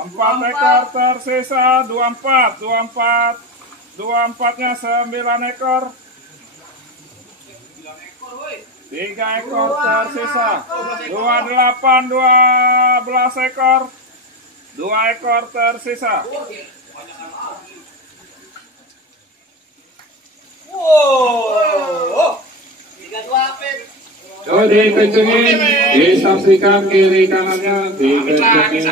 Empat ekor tersisa, 24-nya 9 ekor. 3 ekor tersisa, 28, 12 ekor. 2 ekor tersisa. Coba dikencengin, disaksikan kiri kanannya, dikencengin.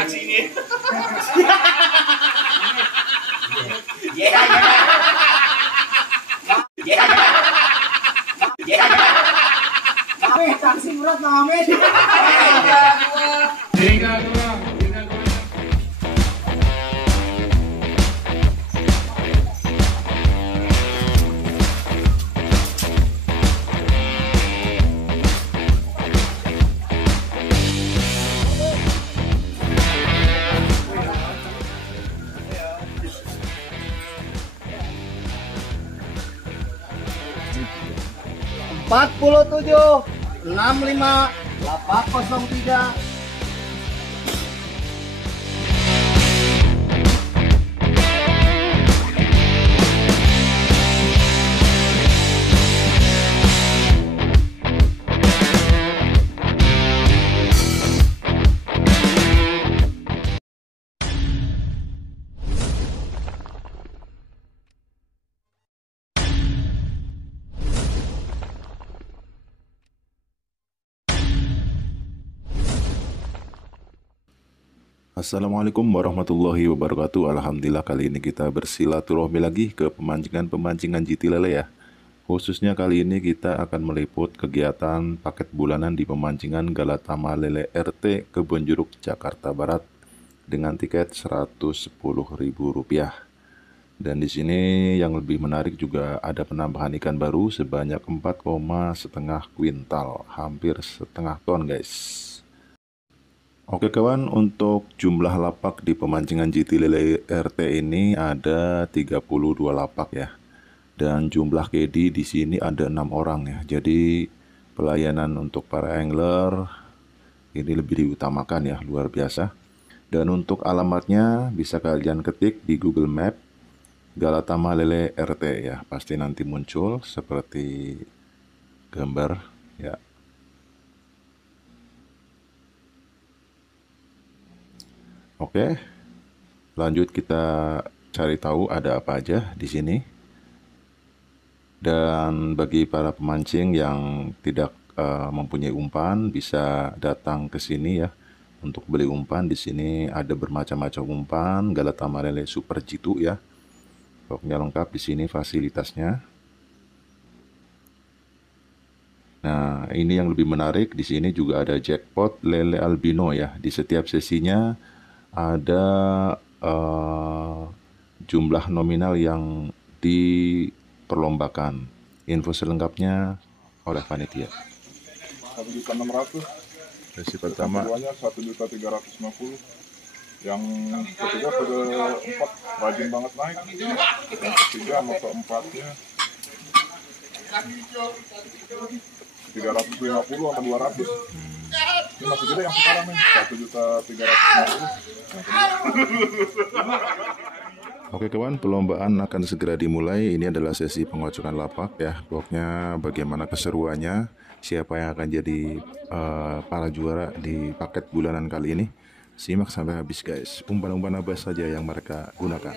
Saksi murad Bang Amin. 3-2. Empat 65 803. Assalamualaikum warahmatullahi wabarakatuh. Alhamdulillah kali ini kita bersilaturahmi lagi ke pemancingan GT Lele ya. Khususnya kali ini kita akan meliput kegiatan paket bulanan di pemancingan Galatama Lele RT Kebonjeruk Jakarta Barat dengan tiket Rp110.000. Dan di sini yang lebih menarik juga ada penambahan ikan baru sebanyak 4,5 kuintal, hampir setengah ton guys. Oke kawan, untuk jumlah lapak di pemancingan GT Lele RT ini ada 32 lapak ya. Dan jumlah KD di sini ada 6 orang ya. Jadi pelayanan untuk para angler ini lebih diutamakan ya, luar biasa. Dan untuk alamatnya bisa kalian ketik di Google Map Galatama Lele RT ya. Pasti nanti muncul seperti gambar ya. Oke, lanjut kita cari tahu ada apa aja di sini. Dan bagi para pemancing yang tidak mempunyai umpan bisa datang ke sini ya untuk beli umpan. Di sini ada bermacam-macam umpan Galatama Lele Super Jitu ya. Pokoknya lengkap di sini fasilitasnya. Nah, ini yang lebih menarik di sini juga ada jackpot lele albino ya. Di setiap sesinya ada jumlah nominal yang diperlombakan. Info selengkapnya oleh panitia. 1.600.000. Sesi pertama. Keduanya 1.350.000. Yang ketiga keempat rajin banget naik. Yang ketiga sama keempatnya 350 sama 200. Ini masih gede yang sekarang nih, 1.350.000. Oke kawan, perlombaan akan segera dimulai. Ini adalah sesi pengocokan lapak ya. Pokoknya bagaimana keseruannya, siapa yang akan jadi para juara di paket bulanan kali ini. Simak sampai habis guys. Umpan-umpan apa saja yang mereka gunakan.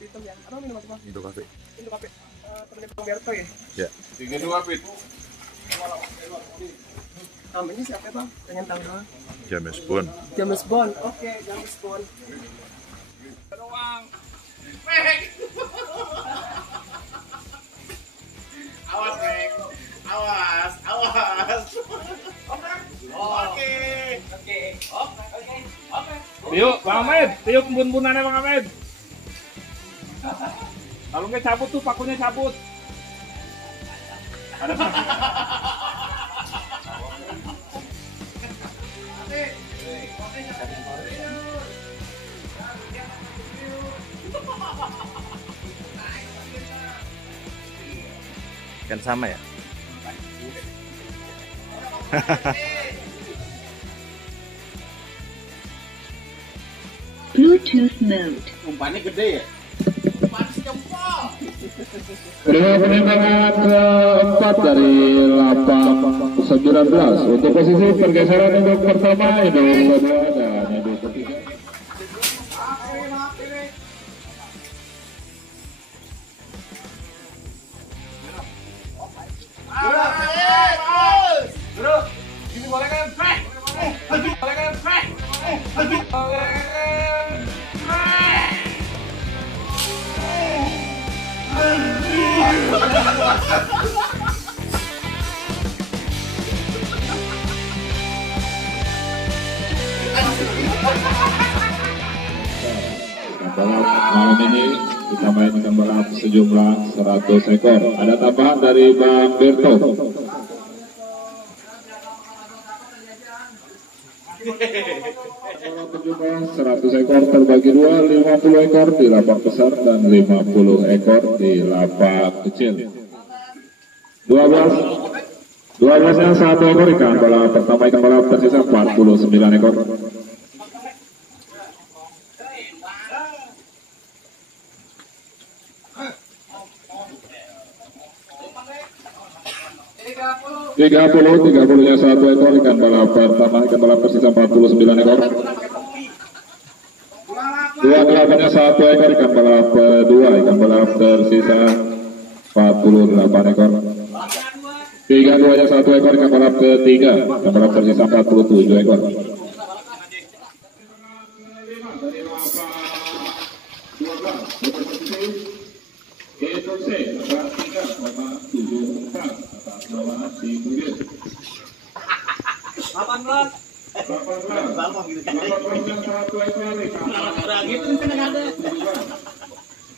Hitam ya. Apa minuman apa? Indo Cafe. Indo Cafe. Temennya Bang Berto ya? Ya. 32 Fit. Namanya siapa Bang? Pengen tahu doang. James Bond. James Bond. Oke, James Bond. Awas, Mek. Awas, awas. Oke. Tiuk, Bang Ahmed, tiuk bun-bunannya Bang Ahmed. Kalau nggak cabut tuh pakunya cabut. Ada Kan sama ya? Bluetooth mode. Umpannya gede ya? Terima penerbangan keempat dari lapang 19 untuk posisi pergeseran untuk pertama Indo kedua dan Indo ketiga. Malam ini kita mainkan balap sejumlah 100 ekor. Ada tambahan dari Bang Berto. Berjumlah 100 ekor terbagi dua, 50 ekor di lapak besar dan 50 ekor di lapak kecil. 12-nya 1 ekor ikan balap pertama, ikan balap tersisa 49 ekor. Tiga puluhnya 1 ekor ikan balap pertama, ikan balap tersisa 49 ekor. 28-nya 1 ekor ikan balap kedua, ikan balap tersisa 48 ekor. 32-nya 1 ekor ikan balap ketiga, ikan balap tersisa 47 ekor.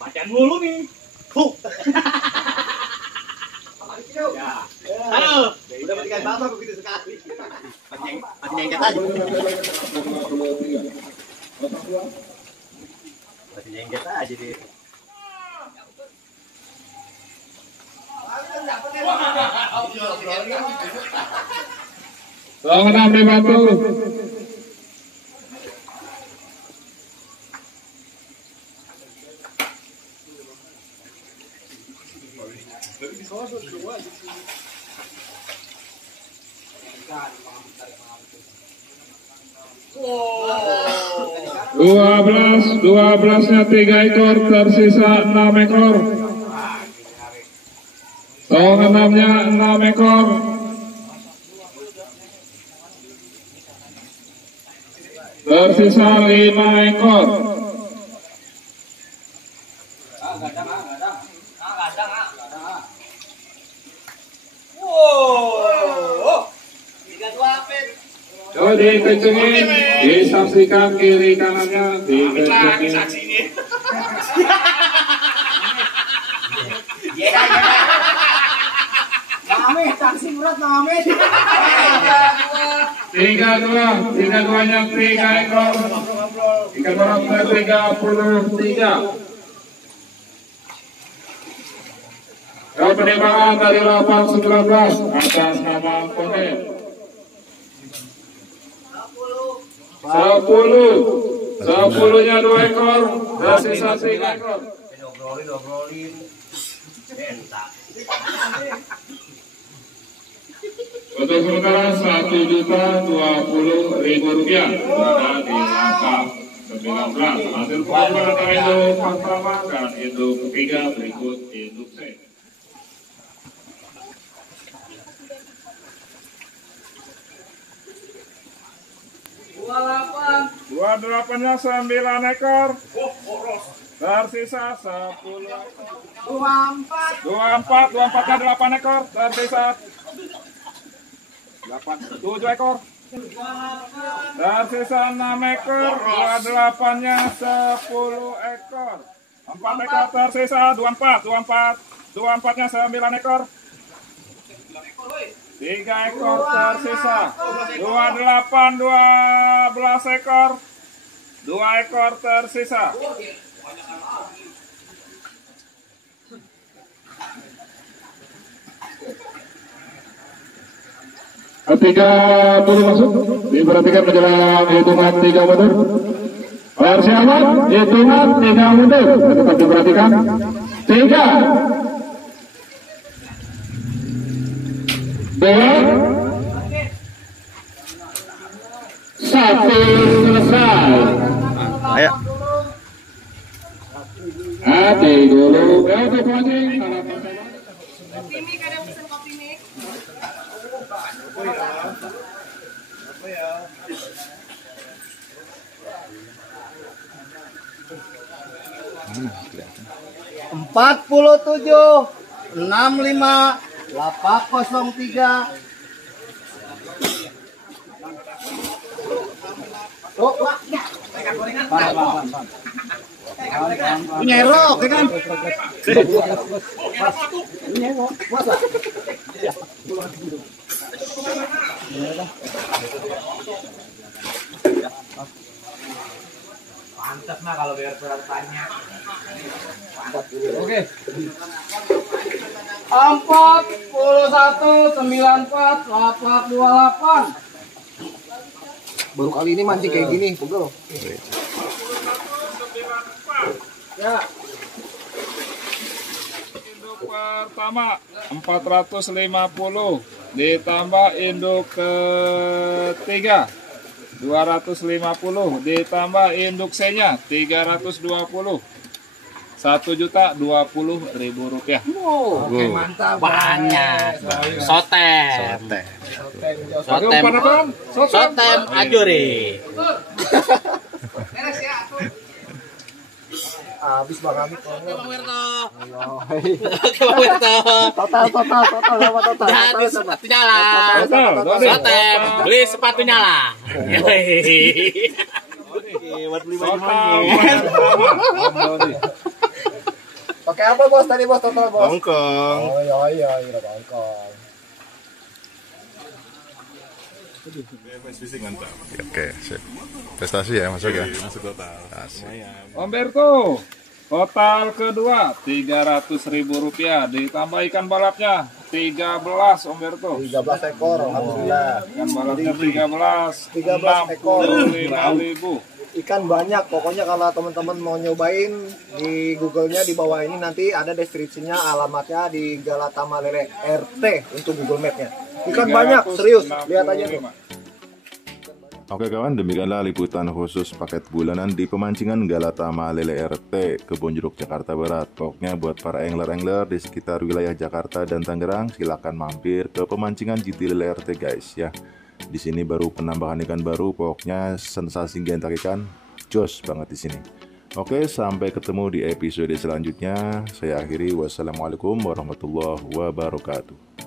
Bacaan mulu nih. Halo. Udah matikan bapak begitu sekali. Mati nyengket aja. Mati nyengket aja dia. Selamat Batu. Dua belasnya 3 ekor tersisa 6 ekor. Tong 6-nya 6 ekor. Tersisa 5 ekor. Coba dikencengin, disaksikan kiri kanannya, dikencengin. Amin, saksi murad Amin. 32-nya 3 ekor. Ikan balap 33. Penerbangan dari lapang 19 atas nama Kode 10-nya 2 ekor, tersisa 3 ekor. Obrolin. Entak. Untuk sementara Rp1.020.000 berada di lapak Hasil pengumpulan antara induk pertama dan induk ketiga berikut induk C. Dua delapannya 9 ekor. Tersisa 10 ekor. 24-nya 8 ekor. Tersisa 7 ekor. Tersisa 6 ekor. 28-nya 10 ekor. 4 ekor tersisa 24. 24-nya 9 ekor. 3 ekor tersisa 28 12 ekor. 2 ekor tersisa. Ketika boleh masuk, diperhatikan menjelang hitungan 3 mundur. Versi aman, hitungan 3 mundur. Tetap diperhatikan. 3, 2, 1, selesai. Ayo. Hati dulu, oke pemancing. Ini kadang pesen kopi nih. Empat puluh 65 803. Nyerok kan? Mantap mah kalau biar tanya. Oke. 41 94 828. Baru kali ini mancing kayak gini, pegel. Ya. Induk pertama 450 ditambah induk ketiga 250 ditambah induk C-nya 320. 1.020.000 rupiah. Oke, mantap. Banyak. Sotem. Sotem. Sotem ajuri. Beres ya, atuh. Habis Bang Amit. Oke Bang Wirto. Oke Bang Wirto. Total sama total. Jadi sepatunya lah. Total. Sotem, beli sepatunya lah. Buat beli Total. Pakai apa bos tadi bos total bos? Hongkong. Oh iya Hongkong. Oke, sip. Prestasi ya masuk ya. Masuk total. Om Berto, total kedua 300.000 rupiah ditambah ikan balapnya 13 Om Berto. 13 ekor, alhamdulillah. Ikan balapnya 13 ekor. 65.000. Ikan banyak, pokoknya kalau teman-teman mau nyobain di Google-nya di bawah ini nanti ada deskripsinya, alamatnya di Galatama Lele RT untuk Google Map-nya. Ikan banyak, serius, lihat aja tuh. Oke kawan, demikianlah liputan khusus paket bulanan di pemancingan Galatama Lele RT, Kebon Jeruk, Jakarta Barat. Pokoknya buat para angler-angler di sekitar wilayah Jakarta dan Tangerang, silakan mampir ke pemancingan GT Lele RT guys ya. Di sini baru penambahan ikan baru, pokoknya sensasi gentak ikan, jos banget di sini. Oke, sampai ketemu di episode selanjutnya. Saya akhiri, wassalamualaikum warahmatullahi wabarakatuh.